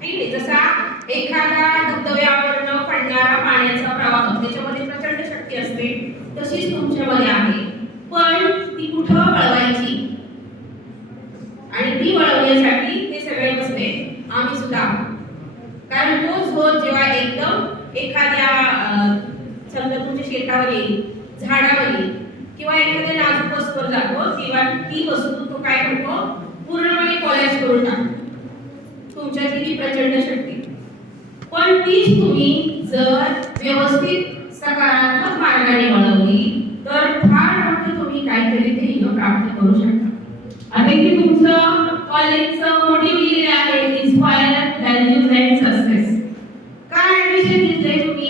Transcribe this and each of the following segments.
नाही जसा एखादा धबधब्यावरनं पडणारा पाण्याचा प्रवाह त्याच्यामध्ये प्रचंड शक्ती असते तशीच तुमच्यामध्ये आहे, पण ती कुठं वळवायची आणि ती वळवण्यासाठी हे सगळे बसले आम्ही सुद्धा. कारण तो झोत जेव्हा एकदम एखाद्या समजा तुमच्या शेतावर येईल, झाडावर येईल किंवा एखाद्या नाजूक वस्तूवर जातो तेव्हा ती वस्तू तो काय करतो, पूर्णपणे कोलॅप्स करून टाकतो. तुमच्यातली ती प्रचंड शक्ती, पण तीच तुम्ही जर व्यवस्थित सकारात्मक मार्गाने वळवली तर फार मोठं तुम्ही काहीतरी ध्येय प्राप्त करू शकता. आता की तुमचं कॉलेजचं मोटिव्ह लिहिलेलं आहे, इन्स्पायर व्हॅल्यूज अँड सक्सेस. काय ऍडमिशन घेतलंय तुम्ही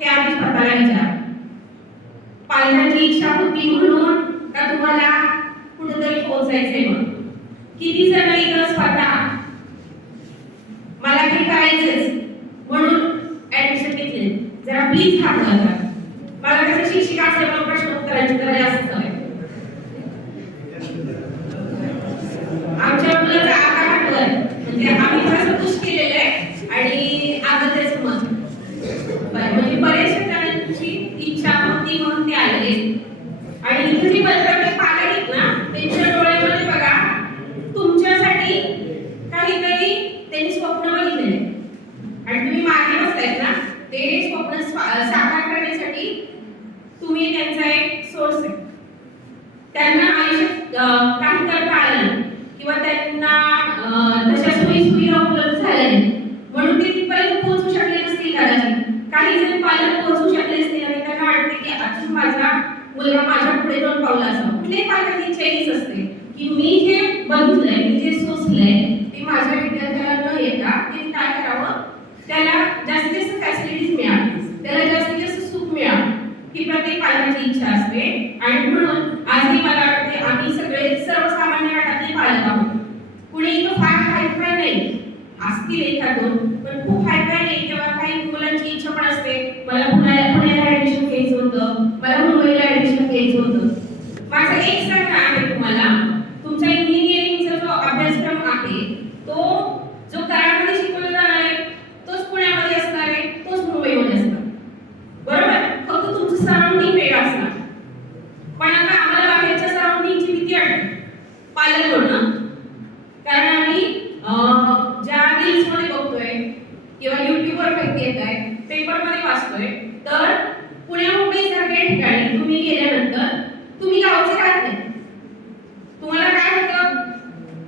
हे आधी स्वतःला विचारा. पालकांची इच्छा होती म्हणून का तुम्हाला कुठेतरी पोहोचायचंय म्हणून? किती जण इथं स्वतः मला हे करायचंच म्हणून ऍडमिशन घेतले? जरा प्लीज हात घाला. मला कसं शिक्षिका असल्यामुळे प्रश्न उत्तरांची जरा जास्त आहे. आमच्या मुलाचा आकार हातवर म्हणजे आम्ही थोडंसं पुश केलेलं आहे आणि आदतेच मत म्हणजे बरेचशा जणांची इच्छा होती म्हणून ते आले. आणि इथे जे बलकटे पालक आहेत ना त्यांच्या डोळ्यामध्ये बघा तुमच्यासाठी काहीतरी त्यांनी स्वप्न बघितलेले आणि तुम्ही मागे बसतायत ना, ते स्वप्न साकार करण्यासाठी तुम्ही त्यांचा एक सोर्स आहे. त्यांना आयुष्यात काही करता आलं नाही किंवा त्यांना तशा सोयी उपलब्ध झाल्या नाही म्हणून ते तिथपर्यंत पोहोचू शकले नसतील. कदाचित काही जण पालक पोहोचू शकले असतील आणि त्यांना वाटते की अजून माझा मुलगा माझ्या पुढे जाऊन पावला असावा. कुठल्याही पालकाची इच्छा हीच असते की मी जे बघितलंय, मी जे सोचलंय ते माझ्या विद्यार्थ्याला न येता त्यांनी काय करावं, त्याला जास्तीत जास्त फॅसिलिटीज मिळावी, त्याला जास्तीत जास्त सुख मिळावं ही प्रत्येक पालकाची इच्छा असते. आणि म्हणून आजही मला वाटते आम्ही सगळे सर्वसामान्य गटातले पालक आहोत. कुणी इथं फार हायफाय नाही असतील एखाद दोन, पण खूप हायफाय नाही. तेव्हा काही मुलांची इच्छा पण असते, मला पुण्याला ऍडमिशन घ्यायचं होतं, मला मुंबईला ऍडमिशन घ्यायचं होतं. माझं एक सांगणं आहे तुम्हाला, तुमचा इंजिनिअरिंगचा जो अभ्यासक्रम आहे तो जो कराडमध्ये शिकवला जाणार आहे तोच पुण्यामध्ये असणार आहे, तोच मुंबईमध्ये असणार, बरोबर? फक्त तुमचं सराउंडिंग वेगळं असणार. पण आता आम्हाला बाहेरच्या सराउंडिंगची भीती वाटते पालक होणं. कारण आम्ही ज्या रील्समध्ये बघतोय किंवा युट्यूबवर माहिती येत आहे, पेपरमध्ये वाचतोय, तर पुण्या मुंबई सारख्या ठिकाणी तुम्ही गेल्यानंतर तुम्ही गावचे राहत नाही. तुम्हाला काय होतं,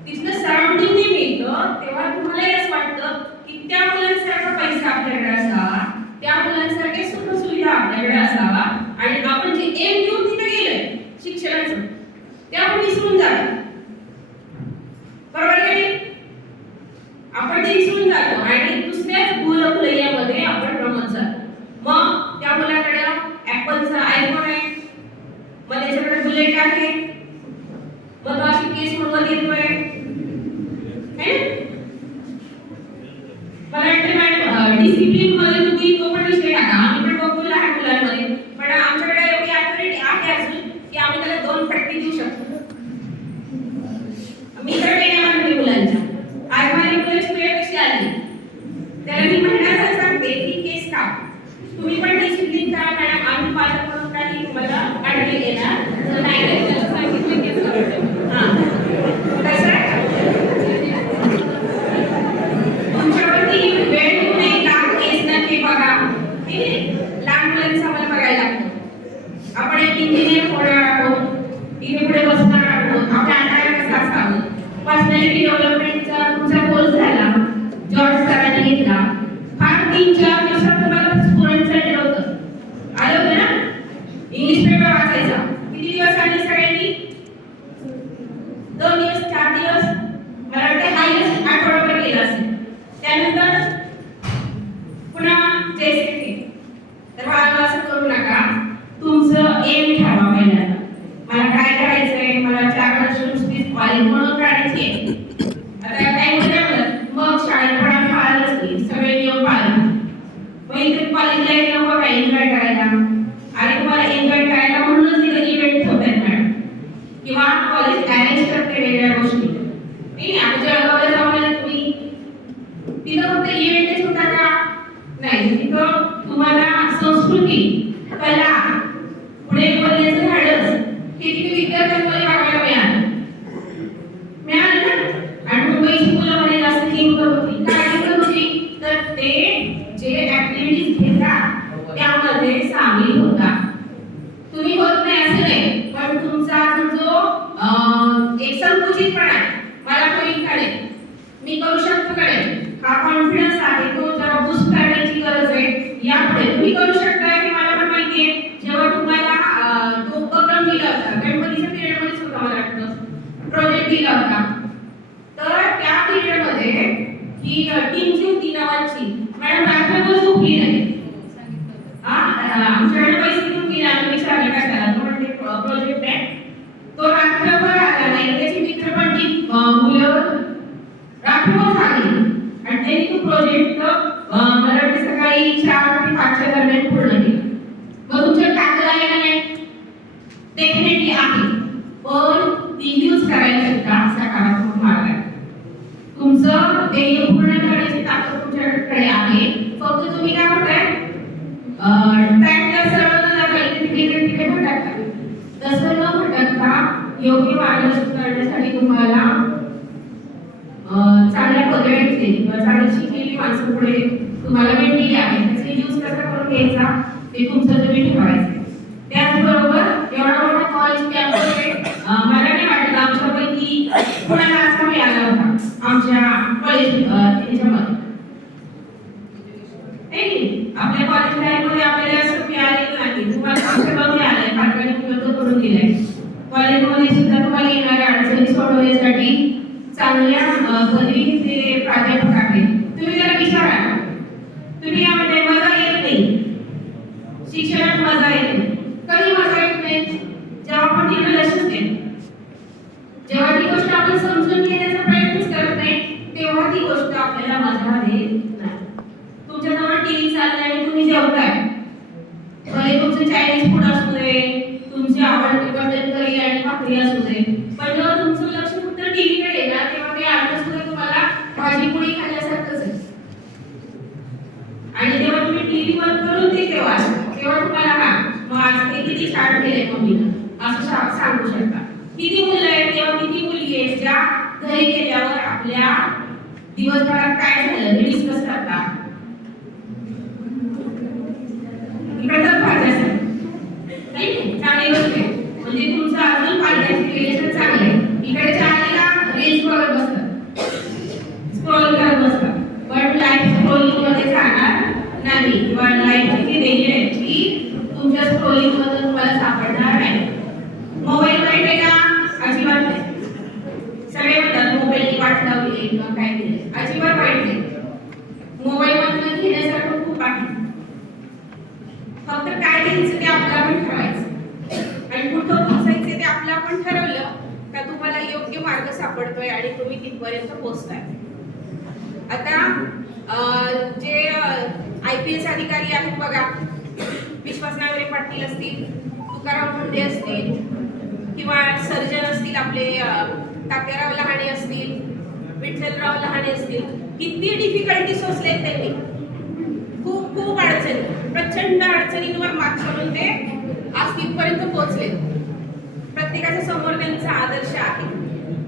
तिथलं सराउंडिंग जे मिळतं तेव्हा तुम्हाला असं वाटतं की त्या मुलांसारखा पैसा आपल्याकडे असावा, त्या मुलांसारखे सुखसुविधा आपल्याकडे असावा आणि आपण जे एम घेऊन तिथे गेलोय शिक्षणाचं ते आपण विसरून जातो, बरोबर आहे? आपण ते विसरून जातो आणि दुसऱ्याच भूलभुलैयामध्ये आपण रमत जातो. मग त्या मुलाकडे ऍपलचा आयफोन आहे, मग त्याच्याकडे बुलेट आहे, मग तो अशी केस म्हणून येतोय. मला वाटतं डिसिप्लिन मध्ये तुम्ही तो पण विषय टाका. आम्ही पण बघतो लहान मुलांमध्ये, पण आमच्याकडे एवढी ॲथॉरिटी आहे अजून की आम्ही त्याला 2 फटके देऊ शकतो. मी तर पेण्या म्हणते मुलांच्या. आज माझ्या मुलाची वेळ कशी आली त्याला मी महिन्याला सांगते की केस काप. तुम्ही पण डिसिप्लिन करा मॅडम, आम्ही पालक म्हणून काही तुम्हाला अडवले येणार नाही. सांगितलं केस कापायचं. हां कसं तुमच्यावरती वेळ येऊ नये का केस नक्की बघा. लहान मुलांचं आम्हाला बघायला लागतं. आपण एक इंजिनियर होणार आहोत, इथे पुढे बसणार आहोत, आपल्या आधार कसा असावं, पर्सनॅलिटी डेव्हलपमेंटचा तुमचा कोर्स झाला, जॉर्ज सरांनी घेतला, फार 3-4 दिवसात तुम्हाला स्टुडंट सेट होतं, आलं होतं ना? इंग्लिश पेपर वाचायचा किती दिवस आले सगळ्यांनी? 2 दिवस 4 दिवस, मला वाटतं हायस्ट आठवडाभर गेला असेल. त्यानंतर पुन्हा जेएसटी. तर मला असं करू नका, तुमचं एम ठरवा पहिल्यांदा. मला काय करायचंय, मला 4 वर्ष नुसतीच कॉलेज म्हणून काढायची आहे. आता काय म्हणतात मग शाळेत पण आम्ही पाळलंच की सगळे नियम पाळले. मग इथे कॉलेजला एक नको काय एन्जॉय करायला, आणि तुम्हाला एन्जॉय करायला म्हणूनच तिथे इव्हेंट होतात मॅडम, किंवा कॉलेज अरेंज करते वेगळ्या गोष्टी. नाही आम्ही जळगावला जाऊन तुम्ही तिथं फक्त इव्हेंटच होता का? नाही, तिथं तुम्हाला संस्कृती, कला, पुढे बोलण्याचं धाडस हे तिथे विद्यार्थ्यांमध्ये बघायला मिळालं ना. आणि मुंबईची मुलं म्हणे जास्त जिंकत होती, काय जिंकत होती? तर ते जे ऍक्टिव्हिटीज घेतात त्यामध्ये सामील होता. तुम्ही होत नाही असं नाही, पण तुमचा जो एक संकुचितपणा आहे, मला कमी कळेल, मी करू शकतो कळेल, हा कॉन्फिडन्स आहे, तो जरा बूस्ट करण्याची गरज आहे. यापुढे तुम्ही करू शकता हे मला पण माहिती आहे. जेव्हा तुम्हाला तो उपक्रम दिला होता, गणपतीच्या पिरियडमध्येच होता मला वाटतं, प्रोजेक्ट दिला होता, तर त्या पिरियडमध्ये ही टीम जी होती नावाची मॅडम रात्रभर झोपली नाही. आमच्याकडे पैसे घेऊन गेले, आम्ही विचारलं काय झालं, म्हणजे प्रोजेक्ट आहे तो रात्रभर आला नाही. त्याची मित्र पण ती मुलं रात्रभर झाली आणि त्यांनी तो प्रोजेक्ट मला वाटतं सकाळी 4 ते 5 दरम्यान पूर्ण केला. मग तुमच्या ताकद आहे का नाही? डेफिनेटली आहे, पण ती यूज करायला सुद्धा सकारात्मक मार्ग आहे. तुमचं ध्येय पूर्ण करण्याची ताकद तुमच्याकडे आहे, फक्त तुम्ही काय म्हणताय ट्रॅकला सरळ न जाता इकडे भटकता. तसं न भटकता योग्य मार्गदर्शन करण्यासाठी तुम्हाला चांगल्या पदव्यांचे किंवा चांगली शिकलेली माणसं पुढे तुम्हाला भेटलेली आहे, त्याचा यूज कसा करून घ्यायचा ते तुमचं तुम्ही ठेवायचं. त्याचबरोबर एवढा मोठा कॉलेज कॅम्पस मला नाही वाटत आमच्यापैकी कोणाला असा मिळाला होता आमच्या कॉलेज त्याच्यामध्ये. आपल्या कॉलेज लाईफमध्ये आपल्याला असं मिळालेलं नाही. तुम्हाला सगळं मिळालंय, पालकांनी उपलब्ध करून दिलाय. कॉलेजमध्ये सुद्धा तुम्हाला येणाऱ्या अडचणी सोडवण्यासाठी चांगल्या पदवी घेतलेले प्राध्यापक आहेत. तुम्ही जरा विचारा, तुम्ही यामध्ये मजा येत नाही, शिक्षणात मजा येत नाही. कधी मजा येत नाही? जेव्हा आपण तिकडे लक्ष देतो, जेव्हा ती गोष्ट आपण समजून घेण्याचा प्रयत्न करत नाही, तेव्हा ती गोष्ट आपल्याला मजा देत नाही. तुमच्याजवळ टीव्ही चाललाय आणि तुम्ही जेवताय, भले तुमचं चायनीज फूड असू दे, तुमची आवडती मटण करी आणि भाकरी असू दे, पण जेव्हा तुमचं लक्ष फक्त टीव्हीकडे येणार तेव्हा ते आठ सुद्धा तुम्हाला भाजी पोळी खाल्ल्यासारखंच आहे. आणि जेव्हा तुम्ही टीव्ही बंद करून ते तेव्हा तुम्हाला मग आज ते किती छान केलंय मम्मीनं असं सांगू शकता. किती मुलं आहेत तेव्हा किती मुली आहेत ज्या घरी गेल्यावर आपल्या दिवसभरात काय झालं हे डिस्कस करतात. चांगली गोष्ट आहे, म्हणजे तुमचं अजून पालकांची रिलेशन चांगलं आहे. इकडे चाललेला रील्स बघत बसतात, स्क्रोल करत बसतात, पण लाईफ स्क्रोलिंग मध्ये जाणार नाही किंवा लाईफची जी रेंज आहे ती तुमच्या स्क्रोलिंग मध्ये तुम्हाला सापडणार नाही. मोबाईल मध्ये का? अजिबात नाही. सगळे म्हणतात मोबाईलची वाट लावली किंवा काय केलं, अजिबात वाईट नाही. मोबाईल मधून घेण्यासारखं खूप आहे, फक्त काय घ्यायचं ते आपलं आपण ठरवायचं आणि कुठं पोहोचायचं ते आपलं आपण ठरवलं का तुम्हाला योग्य मार्ग सापडतोय आणि तुम्ही तिथपर्यंत पोहोचताय. आता जे IPS अधिकारी आहेत बघा, विश्वास नांगरे पाटील असतील, तुकाराम मुंडे असतील किंवा सर्जन असतील आपले तात्याराव लहाने असतील, विठ्ठलराव लहाने असतील, किती डिफिकल्टी सोसलेत त्यांनी. खूप खूप अडचणी, प्रचंड अडचणींवर मात करून ते आज तिथपर्यंत पोहोचले. प्रत्येकाच्या समोर त्यांचा आदर्श आहे.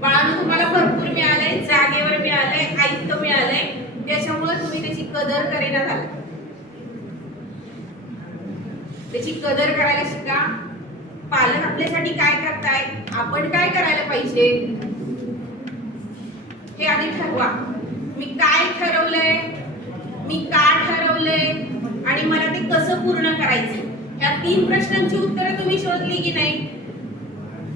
बाळांनो तुम्हाला भरपूर मिळालंय, जागेवर मिळालंय, आयुष्य मिळालंय, त्याच्यामुळे तुम्ही त्याची कदर करेना झाला. त्याची कदर करायला शिका. पालक आपल्यासाठी काय करतायत, आपण काय करायला पाहिजे हे आधी ठरवा. मी काय ठरवलंय, मी का ठरवलंय आणि मला ते कसं पूर्ण करायचं, या 3 प्रश्नांची उत्तरं तुम्ही शोधली की नाही,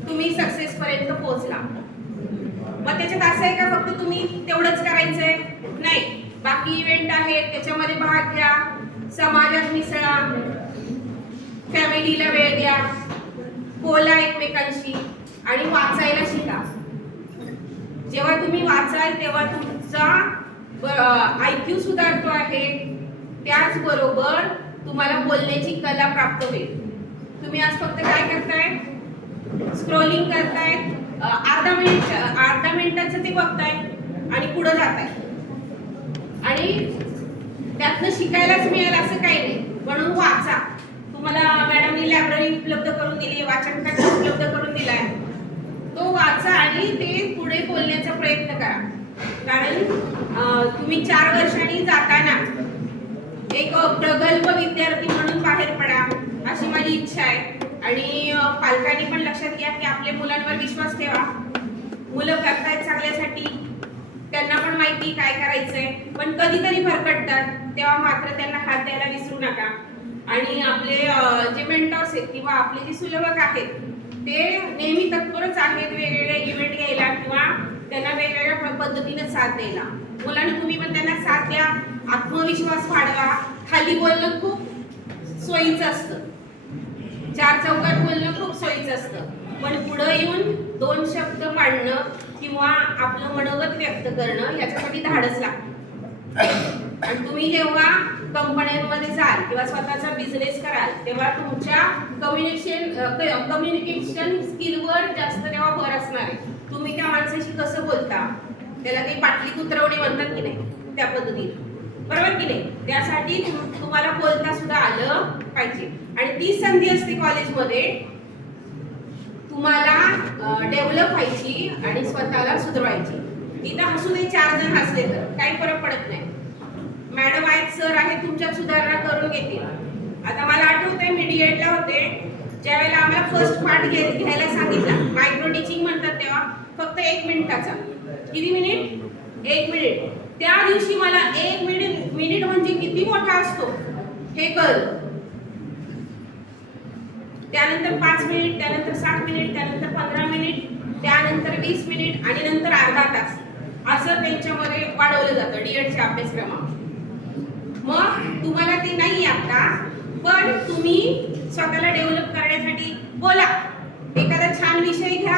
तुम्ही सक्सेस पर्यंत पोहोचला. मग त्याच्यात असं आहे का फक्त तुम्ही तेवढंच करायचंय? नाही, बाकी इव्हेंट आहेत त्याच्यामध्ये भाग घ्या, समाजात मिसळा, फॅमिलीला वेळ द्या, बोला एकमेकांशी आणि वाचायला शिका. जेव्हा तुम्ही वाचाल तेव्हा तुमचा IQ सुधारतो आहे, त्याचबरोबर तुम्हाला बोलण्याची कला प्राप्त होईल. तुम्ही आज फक्त काय करताय, स्क्रोलिंग करताय, अर्धा मिनिटाचं ते बघताय आणि पुढे जाताय आणि आणि त्यातनं शिकायलाच मिळेल असं काही नाही. म्हणून वाचा. तुम्हाला मॅडमनी लायब्ररी उपलब्ध करून दिली, वाचन कट्टा उपलब्ध करून दिलाय, तो वाचा आणि ते पुढे बोलण्याचा प्रयत्न करा. कारण तुम्ही 4 वर्षांनी जाताना एक प्रगल्भ विद्यार्थी म्हणून बाहेर पडा अशी माझी इच्छा आहे. आणि पालकांनी पण लक्षात घ्या की आपल्या मुलांवर विश्वास ठेवा. मुलं करतायत चांगल्यासाठी, त्यांना पण माहिती काय करायचंय, पण कधीतरी भरकटतात, तेव्हा मात्र त्यांना हात द्यायला विसरू नका. आणि आपले जे मेंटर्स आहेत किंवा आपले जे सुलभक आहेत ते नेहमी तत्परच आहेत वेगवेगळे इव्हेंट घ्यायला किंवा त्यांना वेगवेगळ्या पद्धतीने साथ द्यायला. मुलांना तुम्ही पण त्यांना साथ द्या, आत्मविश्वास वाढवा. खाली बोलणं खूप सोयीचं असतं, 4 चौकात बोलणं खूप सोयीचं असतं, पण पुढे येऊन 2 शब्द मांडणं किंवा आपलं मनोगत व्यक्त करणं याच्यासाठी धाडस लागतं. आणि तुम्ही जेव्हा कंपन्यांमध्ये जाल किंवा स्वतःचा बिझनेस कराल तेव्हा तुमच्या कम्युनिकेशन स्किलवर जास्त तेव्हा भर असणार आहे. तुम्ही त्या माणसाशी कसं बोलता, त्याला काही पाटली उतरवणे म्हणतात की नाही, त्या पद्धतीने, बरोबर की नाही. त्यासाठी तुम्हाला बोलता सुद्धा आलं पाहिजे. आणि ती संधी असते कॉलेजमध्ये तुम्हाला डेव्हलप व्हायची आणि स्वतःला सुधारायची. इथं हसू दे 4 जण हसले तर काही फरक पडत नाही. मॅडम आहेत, सर आहेत, तुमच्यात सुधारणा करून घेतील. आता मला आठवतंय मी डीएडला होते, ज्यावेळेला आम्हाला फर्स्ट पार्ट घ्यायला सांगितला, मायक्रो टीचिंग म्हणतात, तेव्हा फक्त 1 मिनिटाचा. किती मिनिट? 1 मिनिट. त्या दिवशी मला 1 मिनिट म्हणजे किती मोठा असतो हे कळलं. त्यानंतर 5 मिनिट, त्यानंतर 7 मिनिट, त्यानंतर 15 मिनिट, त्यानंतर 20 मिनिट आणि नंतर अर्धा तास असं त्यांच्यामध्ये वाढवलं जातं डीएडच्या अभ्यासक्रमात. मग तुम्हाला ते नाही आता, पण तुम्ही स्वतःला डेव्हलप करण्यासाठी बोला. एखादा छान विषय घ्या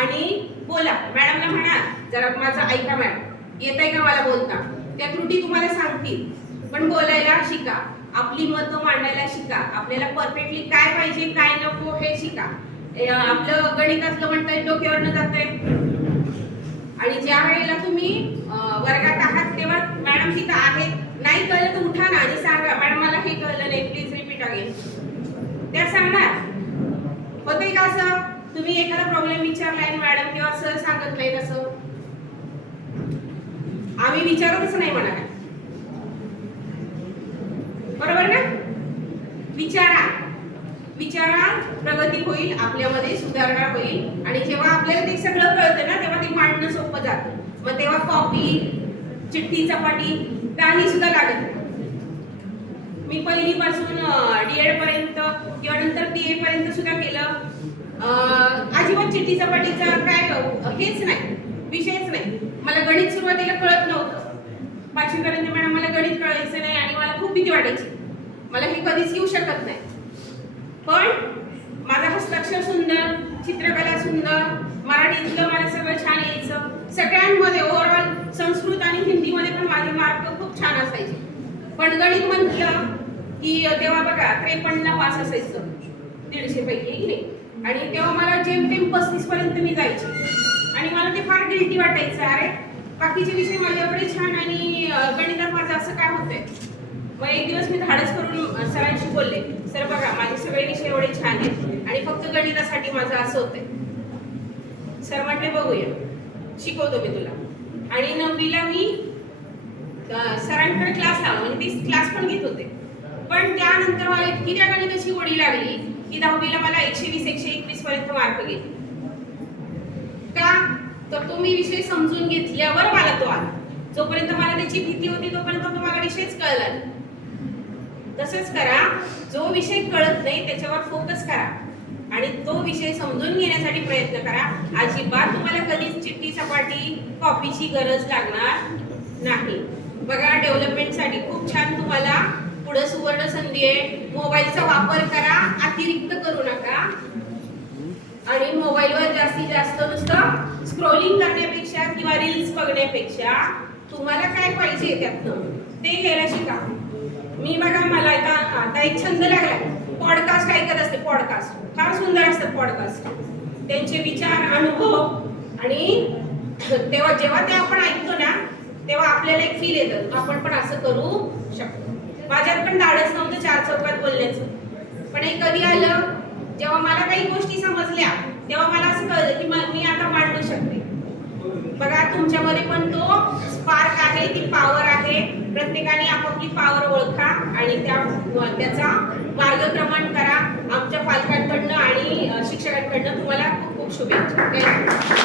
आणि बोला. मॅडमला म्हणा जरा माझं ऐका मॅडम, येतंय का मला बोलता. त्या त्रुटी तुम्हाला सांगतील, पण बोलायला शिका, आपली मतं मांडायला शिका. आपल्याला परफेक्टली काय पाहिजे काय नको हे शिका. आपलं गणितातलं म्हणताय डोक्यावरनं जातंय. आणि ज्या वेळेला तुम्ही वर्गात आहात तेव्हा मॅडम तिथं आहेत, नाही कळलं तर उठा ना आणि सांगा, मॅडम मला हे कळलं नाही, प्लीज रिपीट अगेन. त्या सांगणार. होतंय का असं? तुम्ही एखादा प्रॉब्लेम विचारलाय मॅडम किंवा सर सांगत नाही तसं, आम्ही विचारतच नाही म्हणाला, बरोबर ना. विचारा, विचारा, प्रगती होईल, आपल्यामध्ये सुधारणा होईल. आणि जेव्हा आपल्याला ते सगळं कळतं ना तेव्हा ते मांडणं सोपं जातं. मग तेव्हा कॉपी, चिठ्ठी, चपाटी काही सुद्धा लागत नाही. मी पहिलीपासून डीएड पर्यंत किंवा नंतर बीए पर्यंत सुद्धा केलं. अजिबात चिठ्ठी चपाटीचा काय हेच नाही, विषयच नाही. मला गणित सुरुवातीला कळत नव्हतं. 5वी पर्यंत मॅडम मला गणित कळायचं नाही आणि मला खूप भीती वाटायची, मला हे कधीच येऊ शकत नाही. पण माझा हस्ताक्षर सुंदर, चित्रकला सुंदर, मराठीतलं मला सगळं छान यायचं. सगळ्यांमध्ये ओव्हरऑल संस्कृत आणि हिंदीमध्ये पण माझे मार्क खूप छान असायचे. पण गणित म्हटलं की तेव्हा बघा 53ला पास असायचं 150 पैकी, की नाही. आणि तेव्हा मला जेमतेम 35 पर्यंत मी जायचे आणि मला ते फार गिल्टी वाटायचं, अरे बाकीचे विषय माझे एवढे छान आणि गणितात माझं असं काय होतंय. मग एक दिवस मी धाडस करून सरांशी बोलले, सर बघा माझे सगळे विषय एवढे छान आहेत आणि फक्त गणितासाठी माझं असं होतंय. सर म्हटले बघूया, शिकवतो मी तुला. आणि 9वीला मी सरांकडे क्लास लावला, म्हणजे ते क्लास पण घेत होते. पण त्यानंतर मला इतकी त्या गणिताची गोडी लागली की 10वीला मला 120 121 पर्यंत मार्क गेले. का तर तो मी विषय समजून घेतल्यावर मला तो आला. जोपर्यंत मला त्याची भीती होती तोपर्यंत तो मला विषयच कळला नाही. तसंच करा, जो विषय कळत नाही त्याच्यावर फोकस करा आणि तो विषय समजून घेण्यासाठी प्रयत्न करा. अजिबात तुम्हाला कधीच चिठ्ठी चपाटी कॉपीची गरज लागणार नाही. बघा, डेव्हलपमेंटसाठी खूप छान तुम्हाला पुढे सुवर्ण संधी आहे. मोबाईलचा वापर करा, अतिरिक्त करू नका. आणि मोबाईलवर जास्तीत जास्त नुसतं स्क्रोलिंग करण्यापेक्षा किंवा रील्स बघण्यापेक्षा तुम्हाला काय पाहिजे त्यातनं ते घ्यायला शिका. मी बघा, मला आता एक छंद लागला, पॉडकास्ट ऐकत असते. पॉडकास्ट फार सुंदर असतात पॉडकास्ट, त्यांचे विचार, अनुभव. आणि तेव्हा जेव्हा ते आपण ऐकतो ना तेव्हा आपल्याला एक फील येतं आपण पण असं करू शकतो. माझ्यात पण धाडस नव्हतं 4 चौकात बोलण्याचं, पण हे कधी आलं जेव्हा मला काही गोष्टी समजल्या तेव्हा मला असं कळलं की मी आता मांडू शकते. बघा तुमच्यामध्ये पण तो स्पार्क आहे, ती पॉवर आहे. प्रत्येकाने आपापली पॉवर ओळखा आणि त्याचा मार्गक्रमण करा. आमच्या पालकांकडनं आणि शिक्षकांकडनं तुम्हाला खूप खूप शुभेच्छा.